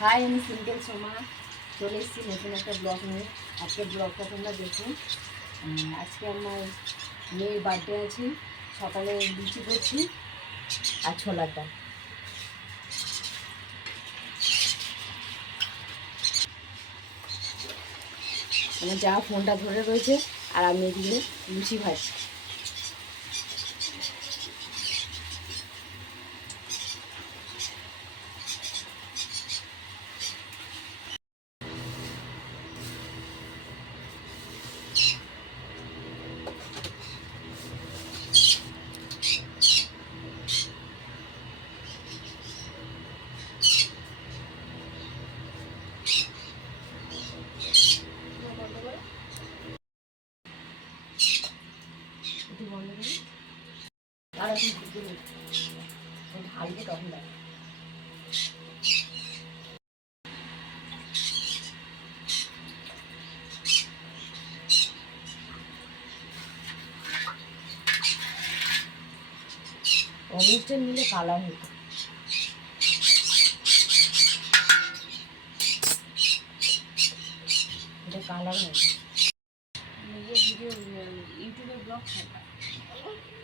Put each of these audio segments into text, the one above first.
High, আমি simple Soma চলে এসেছি নতুন একটা ব্লগ নিয়ে। আজকের ব্লগটা তোমরা দেখুন। আজকে আমার মেয়ের বার্থডে আছে। সকালে লুচি করছি আর ছোলার ডাল। আমার যা ফোনটা ধরে রয়েছে আর আমি এদিকে লুচি ভাজছি। আর ঢালবে তখন লাগে। অমিষ্টা নিলে কালার হতো। এটা কালার হয় নিজের ভিডিও ইউটিউবে ব্লগ থাকা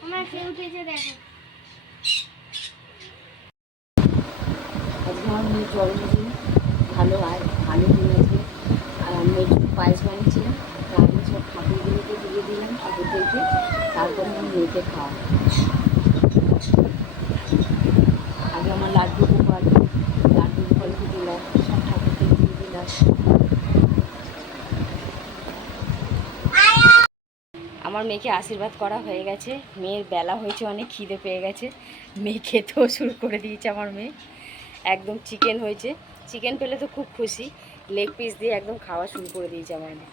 আমার কেউ উঠেছে দেখো। আজকে আমার মেয়ে জন্মদিন, ভালো দিন আছে। আর আমি একটু পায়েস বানিয়েছিলাম, তা আমি সব ঠাকুরগুলোকে দিয়ে দিলাম, ঠাকুরদেরকে। তারপরে আমার মেয়েকে খাওয়া। আগে আমার লাড্ডু গোপালকে দিলাম, সব ঠাকুরকে দিয়ে দিলাম। আমার মেয়েকে আশীর্বাদ করা হয়ে গেছে। মেয়ের বেলা হয়েছে, অনেক খিদে পেয়ে গেছে। মেয়ে খেতেও শুরু করে দিয়েছে আমার মেয়ে। একদম চিকেন হয়েছে, চিকেন পেলে তো খুব খুশি। লেগ পিস দিয়ে একদম খাওয়া শুরু করে দিয়েছে আমার মেয়ে।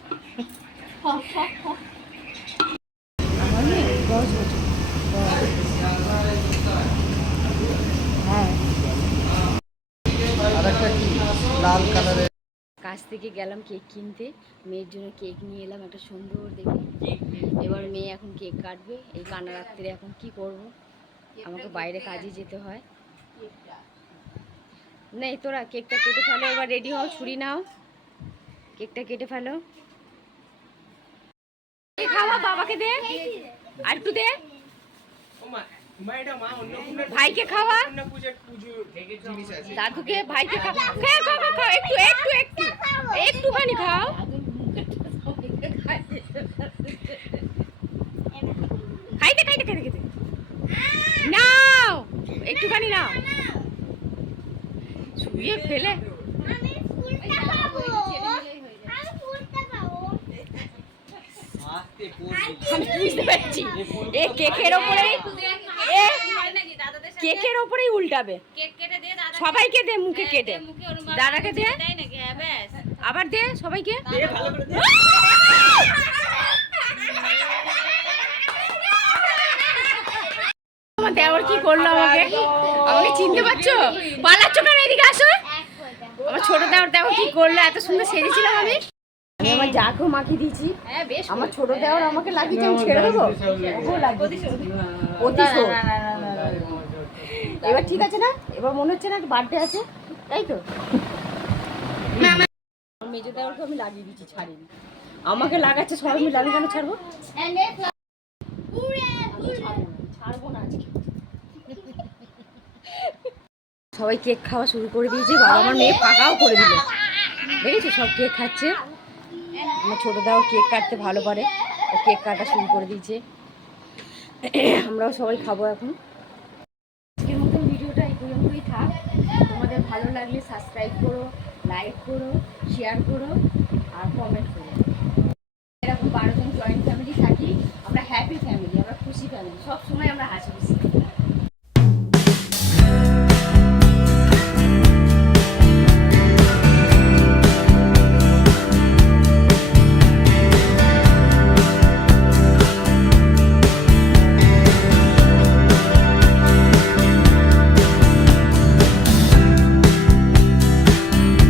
আমার মেয়ে হ্যাঁ, লাল কালারের। কাছ থেকে গেলাম কেক কিনতে, মেয়ের জন্য কেক নিয়ে এলাম একটা সুন্দর দেখে। এবার মেয়ে এখন কেক কাটবে। এই কানা রাত্রে এখন কি করব, আমাকে বাইরে কাজে যেতে হয়। নেই, তোরা কেকটা কেটে ফেলো, এবার রেডি হও, ছুরি নাও, কেকটা কেটে ফেলো। খাওয়া বাবাকে দে, আর একটু দে, ভাইকে খাওয়া, দাদুকে, ভাইকে খাওয়া, একটু একটু একটু একটুখানি খাও। খাইতে খাইতে খেতে খেতে নাও, একটুখানি নাও, শুয়ে ফেলে। বুঝতে পারছি, এ কেকের ওপরেই উল্টাবে। সবাইকে দে, মুখে কেটে, দাদাকে দে, আবার দে সবাইকে। আমার দেওর কি করলো, আমাকে চিনতে পারছো? পালাচ্ছ কেন? এদিকে আসো। আমার ছোট দেওর দেখো কি করলো, এত সুন্দর সেজেছিলাম আমি। আমার যাকেও মাখিয়ে দিয়েছি, আমার ছোট দেওর আমাকে লাগিয়েছে, আমি ছেড়ে দেবো? এবার ঠিক আছে না? এবার মনে হচ্ছে না বার্থডে আছে, তাই তো? মেজো দেওরকে আমি লাগিয়ে দিচ্ছি, ছাড়িনি। আমাকে লাগাচ্ছে সবাই মিলে, আমি কেন ছাড়বো? ছাড়বো না আজকে। সবাই কেক খাওয়া শুরু করে দিয়েছে। বাবা আমার মেয়ে ফাঁকাও করে দিল, দেখেছি সব কেক খাচ্ছে। আমার ছোটো দেওয়ার কেক কাটতে ভালো পারে, ও কেক কাটা শুরু করে দিয়েছে। আমরাও সবাই খাবো এখন। আজকের মতন ভিডিওটা এই পর্যন্তই থাক। তোমাদের ভালো লাগলে সাবস্ক্রাইব করো, লাইক করো, শেয়ার করো আর কমেন্ট করো। এরকম 12 জন জয়েন